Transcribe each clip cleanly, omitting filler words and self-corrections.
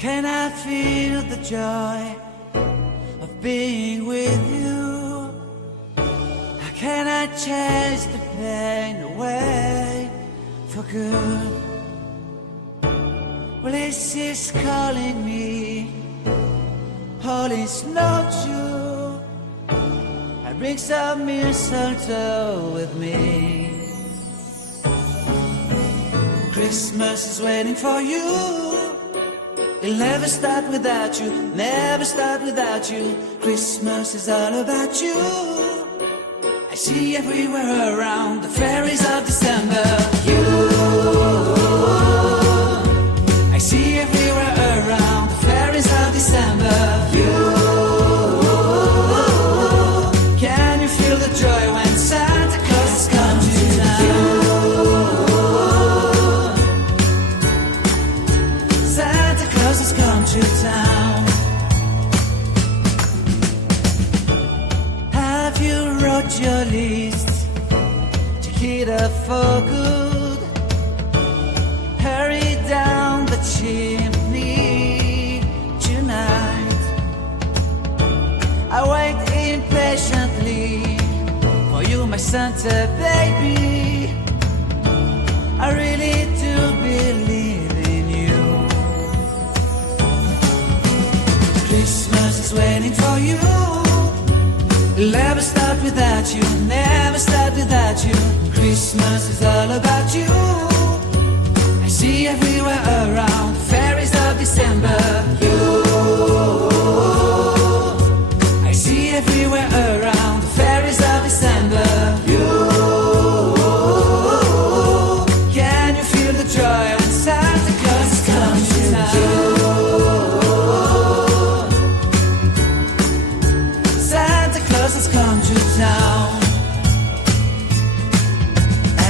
Can I feel the joy of being with you? How can I chase the pain away for good? Well, this is calling me, all is not true. I bring some mistletoe with me. Christmas is waiting for you. It'll never start without you, never start without you. Christmas is all about you. I see everywhere around the fairies of December. You, I see everywhere around the fairies of December. You, can you feel the joy when Santa Claus comes to town? Santa Claus has come to town. Have you wrote your list to hit up for good? Hurry down the chimney tonight. I wait impatiently for you, my Santa baby. I really do believe in you. Christmas is waiting for you. It'll never start without you, never start without you. Christmas is all about you. I see everywhere around the fairies of December. You, I see everywhere around the fairies of December. You, can you feel the joy when Santa Claus comes to town? Santa Claus has come to town.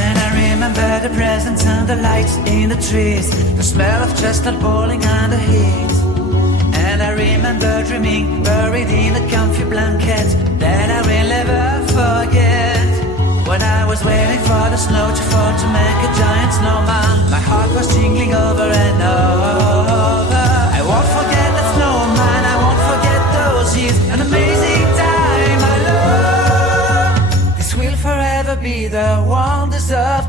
And I remember the presents and the lights in the trees, the smell of chestnut boiling and the heat. And I remember dreaming, buried in a comfy blanket that I will never forget. When I was waiting for the snow to fall to make a giant snowman, my heart was jingling over and over. I won't forget that snowman, I won't forget those years, an amazing time I love. This will forever be the wonders of